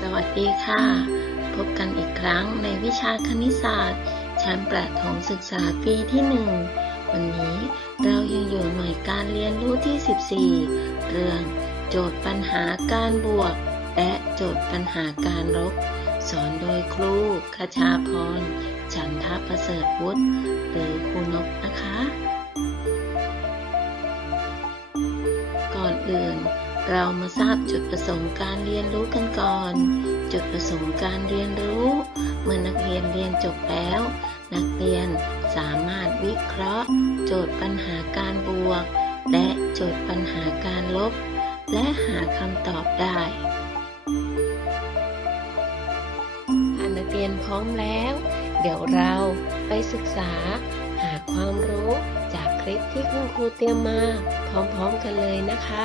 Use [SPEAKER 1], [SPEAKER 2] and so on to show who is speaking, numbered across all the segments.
[SPEAKER 1] สวัสดีค่ะ พบกันอีกครั้งในวิชาคณิตศาสตร์ ชั้นประถมศึกษาปีที่หนึ่งวันนี้เรายังอยู่หน่วยการเรียนรู้ที่ 14 เรื่องโจทย์ปัญหาการบวก และโจทย์ปัญหาการลบ สอนโดยครูคชาพรฉันทประเสริฐวุฒิหรือครูนกนะคะ อื่น เรามาทราบจุดประสงค์การเรียนรู้กันก่อน จุดประสงค์การเรียนรู้ เมื่อนักเรียนเรียนจบแล้ว นักเรียนสามารถวิเคราะห์ โจทย์ปัญหาการบวก และโจทย์ปัญหาการลบ และหาคำตอบได้ถ้านักเรียนพร้อมแล้ว เดี๋ยวเราไปศึกษาหาความรู้ คลิปที่คุณครูเตรียมมาพร้อมๆกันเลยนะคะ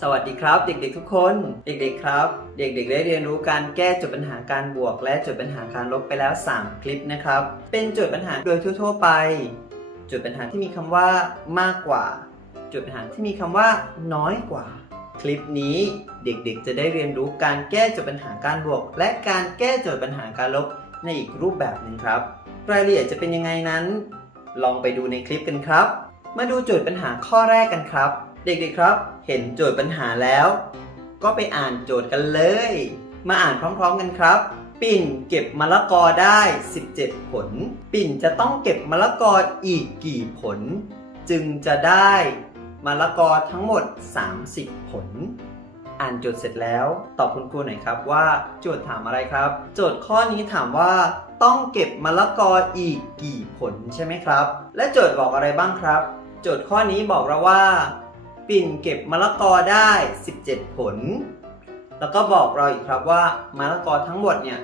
[SPEAKER 2] สวัสดีครับ เด็กๆทุกคน เด็กๆครับ เด็กๆได้เรียนรู้การแก้โจทย์ปัญหาการบวก และโจทย์ปัญหาการลบไปแล้ว 3 คลิปนะครับ เป็นโจทย์ปัญหาโดยทั่วๆไปโจทย์ปัญหาที่มีคำว่ามากกว่าโจทย์ปัญหาที่มีคำว่าน้อยกว่า คลิปนี้เด็กๆ จะได้เรียนรู้การแก้โจทย์ปัญหาการบวก และการแก้โจทย์ปัญหาการลบในอีกรูปแบบหนึ่งครับ รายละเอียดจะเป็นยังไงนั้น ลองไปดูในคลิปกันครับ มาดูโจทย์ปัญหาข้อแรกกันครับ เด็กๆครับ เห็นโจทย์ปัญหาแล้ว ก็ไปอ่านโจทย์กันเลย มาอ่านพร้อมๆกันครับ ปิ่นเก็บมะละกอได้ 17 ผล ปิ่นจะต้องเก็บมะละกออีกกี่ผล จึงจะได้ มะละกอทั้งหมด 30 ผล อ่านโจทย์เสร็จแล้ว ตอบคุณครูหน่อยครับว่าโจทย์ถามอะไรครับ โจทย์ข้อนี้ถามว่าต้องเก็บมะละกออีกกี่ผลใช่ไหมครับ และโจทย์บอกอะไรบ้างครับ โจทย์ข้อนี้บอกเราว่า ปิ่นเก็บมะละกอได้ 17 ผล แล้วก็บอกเราอีกครับว่ามะละกอทั้งหมดเนี่ย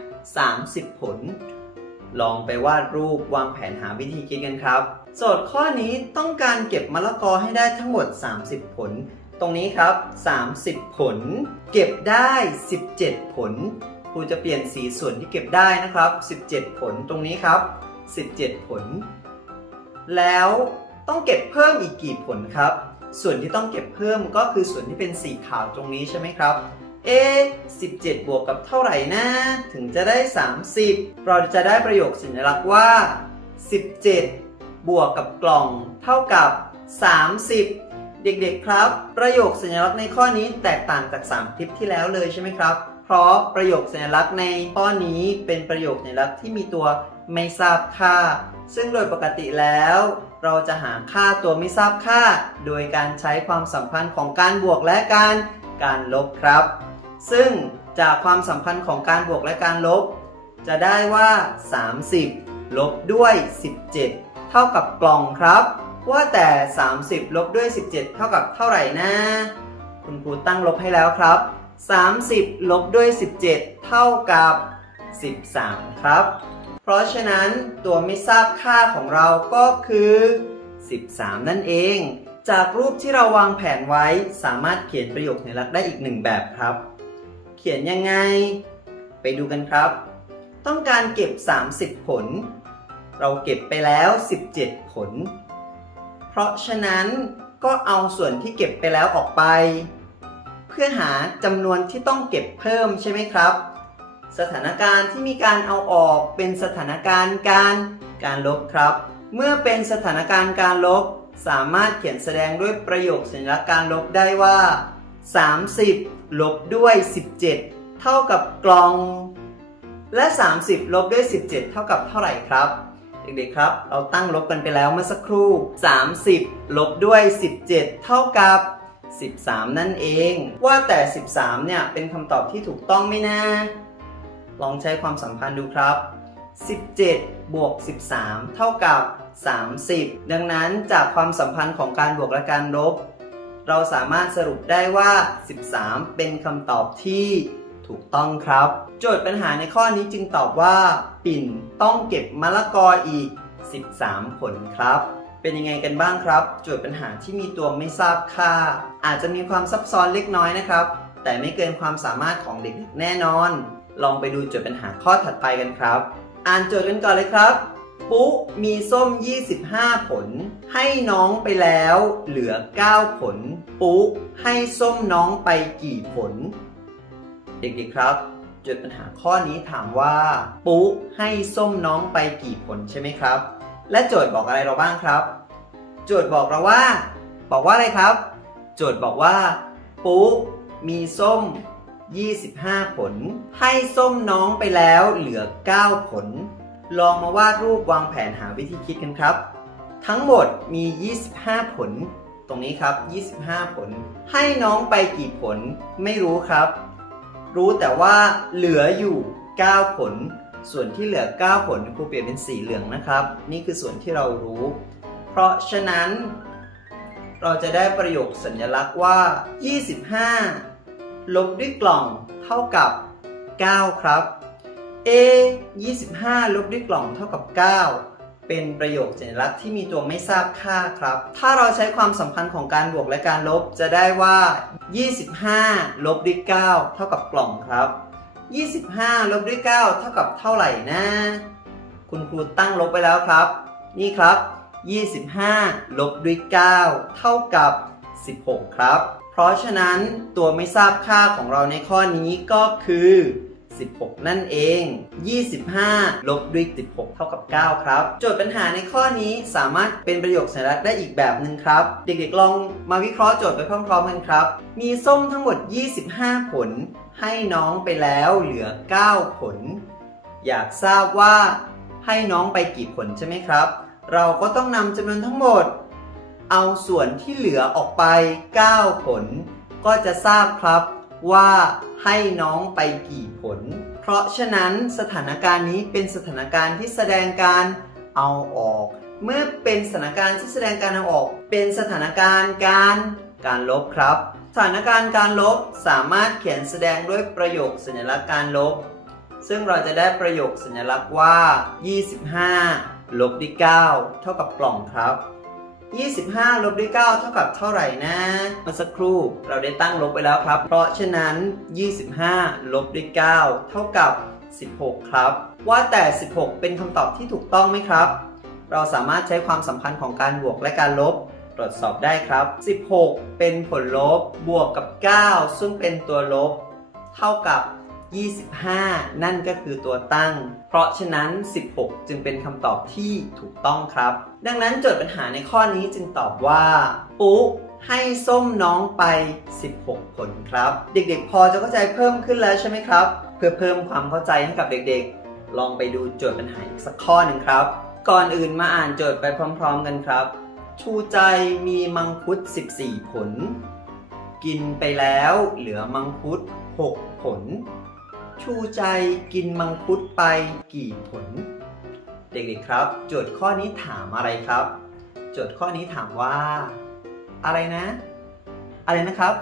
[SPEAKER 2] 30 ผล ลองไปวาดรูปวางแผนหาวิธีคิดกันครับ โจทย์ข้อนี้ต้องการเก็บมะละกอให้ได้ทั้งหมด 30 ผล ตรงนี้ครับ 30 ผล เก็บได้ 17 ผลครูจะเปลี่ยนสีส่วนที่เก็บได้นะครับ 17 ผลตรงนี้ครับ 17 ผล แล้วต้องเก็บเพิ่มอีกกี่ผลครับ ส่วนที่ต้องเก็บเพิ่มก็คือส่วนที่เป็นสีขาวตรงนี้ใช่ไหมครับเอะ17 บวกกับเท่าไหร่นะ ถึงจะได้ 30 เราจะได้ประโยคสัญลักษณ์ว่า 17 บวกกับกล่องเท่ากับ 30 เด็กๆครับ ประโยคสัญลักษณ์ในข้อนี้แตกต่างจาก 3 คลิปที่แล้วเลยใช่ไหมครับ เพราะประโยคสัญลักษณ์ในข้อนี้เป็นประโยคสัญลักษณ์ที่มีตัวไม่ทราบค่า ซึ่งโดยปกติแล้ว เราจะหาค่าตัวไม่ทราบค่า โดยการใช้ความสัมพันธ์ของการบวกและการการลบครับ ซึ่งจากความสัมพันธ์ของการบวกและการลบ จะได้ว่า 30 ลบด้วย 17 เท่ากับกล่องครับ ว่าแต่ 30 ลบด้วย 17 เท่ากับเท่าไหร่นะ คุณครูตั้งลบให้แล้วครับ 30 ลบด้วย 17 เท่ากับ 13 ครับ เพราะฉะนั้นตัวไม่ทราบค่าของเราก็คือ 13 นั่นเอง จากรูปที่เราวางแผนไว้สามารถเขียนประโยคสัญลักษณ์ได้อีกหนึ่งแบบครับ เขียนยังไง ไปดูกันครับ ต้องการเก็บ 30 ผล เราเก็บไปแล้ว 17 ผล เพราะฉะนั้นก็เอาส่วนที่เก็บไปแล้วออกไป เพื่อหาจำนวนที่ต้องเก็บเพิ่มใช่ไหมครับ สถานการณ์ที่มีการเอาออกเป็นสถานการณ์การการลบครับ เมื่อเป็นสถานการณ์การลบ สามารถเขียนแสดงด้วยประโยคสัญลักษณ์การลบได้ว่า 30 ลบด้วย 17 เท่ากับกลอง และ 30 ลบด้วย 17 เท่ากับเท่าไหร่ครับ เด็กๆครับ เราตั้งลบกันไปแล้วเมื่อสักครู่ 30 ลบด้วย 17 เท่ากับ 13 นั่นเอง ว่าแต่ 13 เนี่ย เป็นคำตอบที่ถูกต้องไหมนะ ลองใช้ความสัมพันธ์ดูครับ 17 บวก 13 เท่ากับ 30 ดังนั้นจากความสัมพันธ์ของการบวกและการลบ เราสามารถสรุปได้ว่า 13 เป็นคำตอบที่ ถูกต้องครับ โจทย์ปัญหาในข้อนี้จึงตอบว่า ปิ่นต้องเก็บมะละกออีก 13 ผลครับ เป็นยังไงกันบ้างครับ โจทย์ปัญหาที่มีตัวไม่ทราบค่า อาจจะมีความซับซ้อนเล็กน้อยนะครับ แต่ไม่เกินความสามารถของเด็กแน่นอน ลองไปดูโจทย์ปัญหาข้อถัดไปกันครับ อ่านโจทย์กันก่อนเลยครับปุ๊มีส้ม 25 ผล ให้น้องไปแล้วเหลือ 9 ผล ปุ๊ให้ส้มน้องไปกี่ผล ด็กๆครับโจทย์ปัญหาข้อนี้ถามว่า ปุ๊ให้ส้มน้องไปกี่ผลใช่ไหมครับ และโจทย์บอกอะไรเราบ้างครับ โจทย์บอกเราว่า บอกว่าอะไรครับ โจทย์บอกว่า ปุ๊มีส้ม 25 ผล ให้ส้มน้องไปแล้วเหลือ 9 ผล ลองมาวาดรูปวางแผนหาวิธีคิดกันครับ ทั้งหมดมี 25 ผล ตรงนี้ครับ 25 ผล ให้น้องไปกี่ผลไม่รู้ครับ รู้แต่ว่าเหลืออยู่ 9 ผล ส่วนที่เหลือ 9 ผลครูเปลี่ยนเป็นสีเหลืองนะครับ นี่คือส่วนที่เรารู้ เพราะฉะนั้น เราจะได้ประโยคสัญลักษณ์ว่า 25 ลบด้วยกล่องเท่ากับ 9 ครับ A 25 ลบด้วยกล่องเท่ากับ 9 เป็นประโยคสัญลักษณ์ที่มีตัวไม่ทราบค่าครับ ถ้าเราใช้ความสัมพันธ์ของการบวกและการลบจะได้ว่า 25 ลบด้วย 9 เท่ากับกล่องครับ 25 ลบด้วย 9 เท่ากับเท่าไหร่นะ คุณครูตั้งลบไปแล้วครับ นี่ครับ 25 ลบด้วย 9 เท่ากับ 16 ครับ เพราะฉะนั้นตัวไม่ทราบค่าของเราในข้อนี้ก็คือ 16 นั่นเอง 25 ลบด้วย 16 เท่ากับ 9 ครับ โจทย์ปัญหาในข้อนี้สามารถเป็นประโยคสัญลักษณ์ได้อีกแบบหนึ่งครับ เด็กๆลองมาวิเคราะห์โจทย์ไปพร้อมๆกันครับ มีส้มทั้งหมด 25 ผล ให้น้องไปแล้วเหลือ 9 ผล อยากทราบว่าให้น้องไปกี่ผลใช่ไหมครับ เราก็ต้องนำจำนวนทั้งหมด เอาส่วนที่เหลือออกไป 9 ผล ก็จะทราบครับ ว่าให้น้องไปกี่ผล เพราะฉะนั้นสถานการณ์นี้เป็นสถานการณ์ที่แสดงการเอาออก เมื่อเป็นสถานการณ์ที่แสดงการเอาออก เป็นสถานการณ์การการลบครับ สถานการณ์การลบสามารถเขียนแสดงด้วยประโยคสัญลักษณ์การลบ ซึ่งเราจะได้ประโยคสัญลักษณ์ว่า 25 ลบด้วย9เท่ากับกล่องครับ 25 ลบด้วย 9 เท่ากับเท่าไหร่นะเมื่อสักครู่เราได้ตั้งลบไปแล้วครับ เพราะฉะนั้น 25 ลบด้วย 9 เท่ากับ 16 ครับ ว่าแต่ 16 เป็นคำตอบที่ถูกต้องไหมครับ เราสามารถใช้ความสัมพันธ์ของการบวกและการลบ ตรวจสอบได้ครับ 16 เป็นผลลบบวกกับ 9 ซึ่งเป็นตัวลบ เท่ากับ 25 นั่นก็คือตัวตั้ง เพราะฉะนั้น 16 จึงเป็นคำตอบที่ถูกต้องครับ ดังนั้นโจทย์ปัญหาในข้อนี้จึงตอบว่า ปุ๊ให้ส้มน้องไป 16 ผลครับ เด็กๆ พอจะเข้าใจเพิ่มขึ้นแล้วใช่ไหมครับ เพื่อเพิ่มความเข้าใจให้กับเด็กๆ ลองไปดูโจทย์ปัญหาอีกสักข้อหนึ่งครับ ก่อนอื่นมาอ่านโจทย์ไปพร้อมๆกันครับ ชูใจมีมังคุด 14 ผล กินไปแล้วเหลือมังคุด 6 ผล ชูใจกินมังคุดไปกี่ผล เด็กๆครับ โจทย์ข้อนี้ถามอะไรครับ โจทย์ข้อนี้ถามว่า อะไรนะ อะไรนะครับ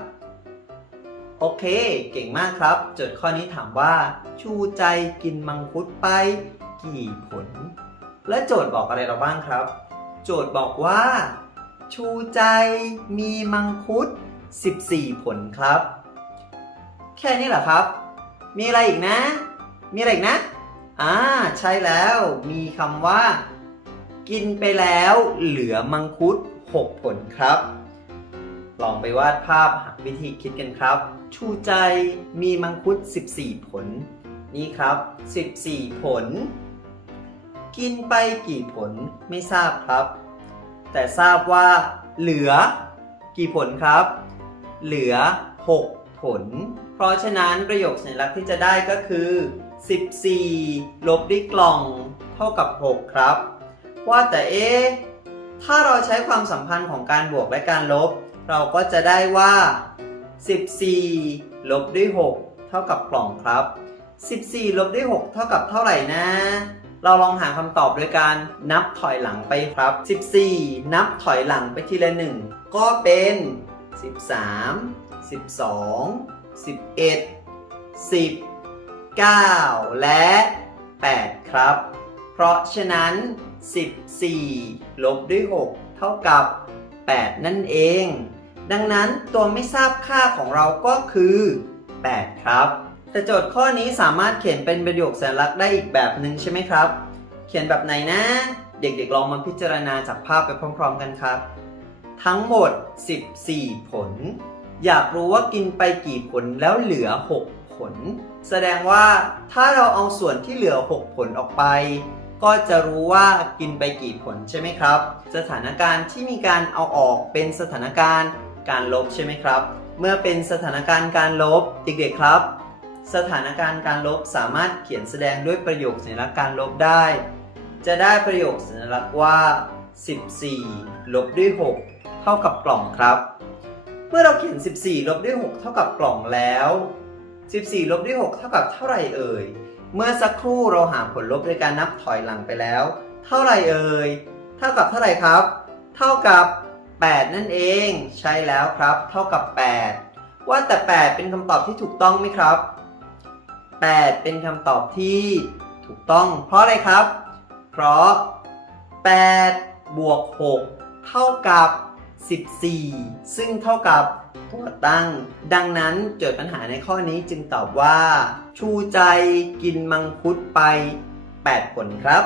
[SPEAKER 2] โอเค เก่งมากครับ โจทย์ข้อนี้ถามว่า ชูใจกินมังคุดไป กี่ผล และโจทย์บอกอะไรเราบ้างครับ โจทย์บอกว่า ชูใจมีมังคุด 14 ผลครับ แค่นี้เหรอครับ มีอะไรอีกนะ มีอะไรอีกนะ อ่าใช่แล้วมีคำว่า กินไปแล้วเหลือมังคุด 6 ผลครับ ลองไปวาดภาพวิธีคิดกันครับ ชูใจมีมังคุด 14 ผล นี่ครับ 14 ผล กินไปกี่ผลไม่ทราบครับ แต่ทราบว่าเหลือกี่ผลครับ เหลือ 6 ผล เพราะฉะนั้นประโยคสัญลักษณ์ที่จะได้ก็คือ 14 ลบด้วยกล่อง เท่ากับ 6 ครับ ว่าแต่เอ๊ะถ้าเราใช้ความสัมพันธ์ของการบวกและการลบ เราก็จะได้ว่า 14 ลบด้วย 6 เท่ากับกล่องครับ 14 ลบด้วย 6 เท่ากับเท่าไหร่นะ เราลองหาคำตอบโดยการนับถอยหลังไปครับ 14 นับถอยหลังไปทีละ 1 ก็เป็น 13 12 11 10 9 และ 8 ครับ เพราะฉะนั้น 14 ลบด้วย 6 เท่ากับ 8 นั่นเอง ดังนั้นตัวไม่ทราบค่าของเราก็คือ 8 ครับ แต่โจทย์ข้อนี้สามารถเขียนเป็นประโยคสัญลักษณ์ได้อีกแบบหนึ่งใช่ไหมครับ เขียนแบบไหนนะ เด็กๆลองมาพิจารณาจากภาพไปพร้อม ๆ กันครับ ทั้งหมด 14 ผล อยากรู้ว่ากินไปกี่ผลแล้วเหลือ 6 ผล แสดงว่าถ้าเราเอาส่วนที่เหลือ 6 ผลออกไป ก็จะรู้ว่ากินไปกี่ผลใช่ไหมครับ สถานการณ์ที่มีการเอาออกเป็นสถานการณ์การลบใช่ไหมครับ เมื่อเป็นสถานการณ์การลบเด็กๆครับ สถานการณ์การลบสามารถเขียนแสดงด้วยประโยคสัญลักษณ์การลบได้ จะได้ประโยคสัญลักษณ์ว่า 14 ลบด้วย 6 เท่ากับกล่องครับ เมื่อเราเขียน 14 ลบด้วย 6 เท่ากับกล่องแล้ว 14 ลบด้วย 6 เท่ากับเท่าไหร่เอ่ย เมื่อสักครู่เราหาผลลบโดยการนับถอยหลังไปแล้ว เท่าไหร่เอ่ย เท่ากับเท่าไหร่ครับ เท่ากับ 8 นั่นเอง ใช่แล้วครับ เท่ากับ 8 ว่าแต่ 8 เป็นคำตอบที่ถูกต้องไหมครับ 8 เป็นคำตอบที่ถูกต้อง เพราะอะไรครับ เพราะ 8 บวก 6 เท่ากับ 14 ซึ่งเท่ากับ ตัวตั้ง ดังนั้นโจทย์ปัญหาในข้อนี้จึงตอบว่า ชูใจกินมังคุดไป 8 ผลครับ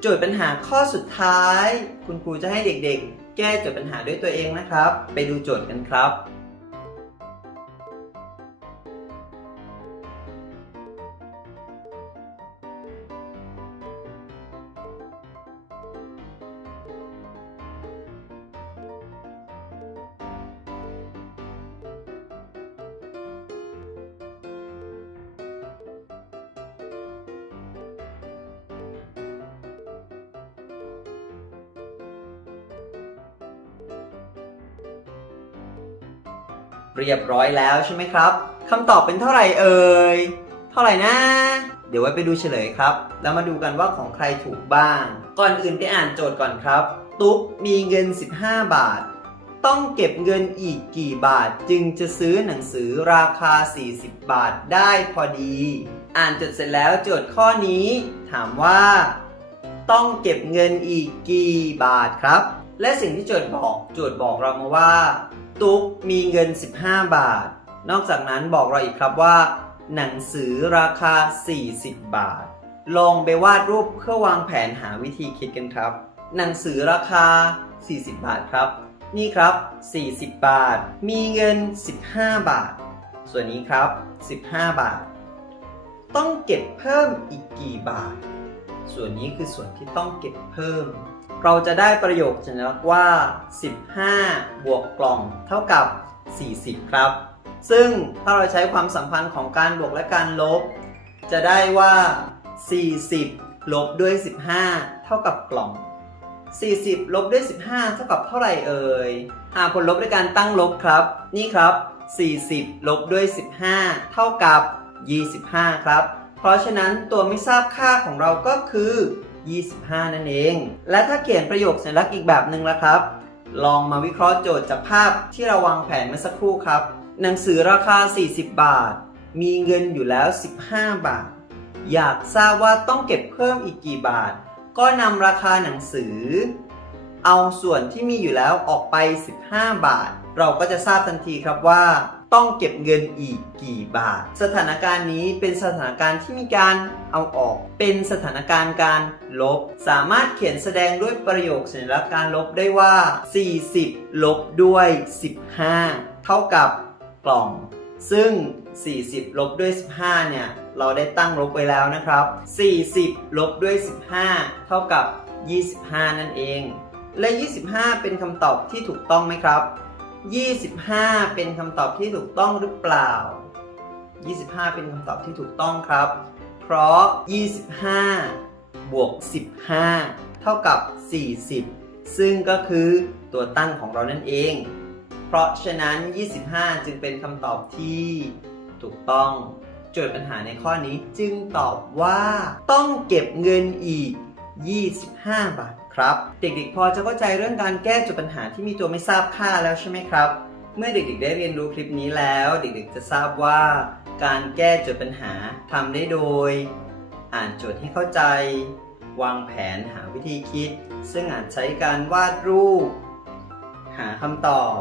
[SPEAKER 2] โจทย์ปัญหาข้อสุดท้าย คุณครูจะให้เด็กๆ แก้โจทย์ปัญหาด้วยตัวเองนะครับ ไปดูโจทย์กันครับ เรียบร้อยแล้วใช่ไหมครับคำตอบเป็นเท่าไหร่เอ่ย เท่าไหร่นะ เดี๋ยวไว้ไปดูเฉลยครับ แล้วมาดูกันว่าของใครถูกบ้าง ก่อนอื่นไปอ่านโจทย์ก่อนครับ ตุ๊กมีเงิน 15 บาท ต้องเก็บเงินอีกกี่บาท จึงจะซื้อหนังสือราคา 40 บาทได้พอดี อ่านจดเสร็จแล้วโจทย์ข้อนี้ ถามว่า ต้องเก็บเงินอีกกี่บาทครับ และสิ่งที่โจทย์บอก โจทย์บอกเรามาว่า ตุ๊กมีเงิน 15 บาท นอกจากนั้นบอกเราอีกครับว่า หนังสือราคา 40 บาท ลองไปวาดรูปเพื่อวางแผนหาวิธีคิดกันครับ หนังสือราคา 40 บาทครับ นี่ครับ 40 บาท มีเงิน 15 บาท ส่วนนี้ครับ 15 บาท ต้องเก็บเพิ่มอีกกี่บาท ส่วนนี้คือส่วนที่ต้องเก็บเพิ่ม เราจะได้ประโยคสัญลักษณ์ว่า 15 บวกกล่องเท่ากับ 40 ครับ ซึ่งถ้าเราใช้ความสัมพันธ์ของการบวกและการลบ จะได้ว่า 40 ลบด้วย 15 เท่ากับกล่อง 40 ลบด้วย 15 เท่ากับเท่าไหร่เอ่ยหาผลลบด้วยการตั้งลบครับ นี่ครับ 40 ลบด้วย 15 เท่ากับ 25 ครับ เพราะฉะนั้นตัวไม่ทราบค่าของเราก็คือ 25 นั่นเอง และถ้าเขียนประโยคสัญลักษณ์อีกแบบหนึ่งละครับ ลองมาวิเคราะห์โจทย์จากภาพที่เราวางแผนเมื่อสักครู่ครับ หนังสือราคา 40 บาท มีเงินอยู่แล้ว 15 บาท อยากทราบว่าต้องเก็บเพิ่มอีกกี่บาท ก็นำราคาหนังสือ เอาส่วนที่มีอยู่แล้วออกไป 15 บาท เราก็จะทราบทันทีครับว่า ต้องเก็บเงินอีกกี่บาท สถานการณ์นี้เป็นสถานการณ์ที่มีการเอาออก เป็นสถานการณ์การลบ สามารถเขียนแสดงด้วยประโยคสัญลักษณ์การลบได้ว่า 40 ลบด้วย 15 เท่ากับกล่อง ซึ่ง 40 ลบด้วย 15 เนี่ย เราได้ตั้งลบไว้แล้วนะครับ 40 ลบด้วย 15 เท่ากับ 25 นั่นเอง และ 25 เป็นคำตอบที่ถูกต้องไหมครับ 25 เป็นคำตอบที่ถูกต้องหรือเปล่า 25 เป็นคำตอบที่ถูกต้องครับ เพราะ 25 บวก 15 เท่ากับ 40 ซึ่งก็คือตัวตั้งของเรานั่นเอง เพราะฉะนั้น 25 จึงเป็นคำตอบที่ถูกต้องโจทย์ปัญหาในข้อนี้จึงตอบว่าต้องเก็บเงินอีก 25 บาท ครับ เด็กๆ พอจะเข้าใจเรื่องการแก้โจทย์ปัญหาที่มีตัวไม่ทราบค่าแล้วใช่ไหมครับ เมื่อเด็กๆ ได้เรียนรู้คลิปนี้แล้ว เด็กๆ จะทราบว่า การแก้โจทย์ปัญหาทำได้โดย อ่านโจทย์ให้เข้าใจ วางแผนหาวิธีคิด ซึ่งอาจใช้การวาดรูป หาคำตอบ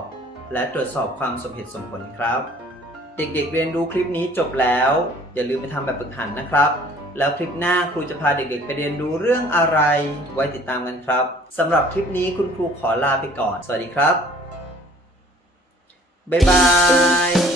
[SPEAKER 2] และตรวจสอบความสมเหตุสมผลครับ เด็กๆเรียนรู้คลิปนี้จบแล้ว อย่าลืมไปทำแบบฝึกหัดนะครับ แล้วคลิปหน้าครูจะพาเด็กๆ ไปเรียนรู้เรื่องอะไร ไว้ติดตามกันครับสำหรับคลิปนี้คุณครูขอลาไปก่อน สวัสดีครับ บ๊ายบาย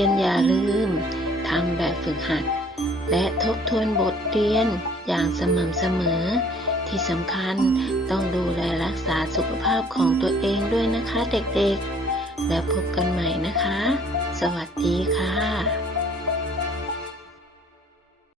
[SPEAKER 1] รียนอย่าลืมทำแบบฝึกหัด และทบทวนบทเรียนอย่างสม่ำเสมอ ที่สำคัญต้องดูแลรักษาสุขภาพของตัวเองด้วยนะคะเด็กๆ แล้วพบกันใหม่นะคะ สวัสดีค่ะ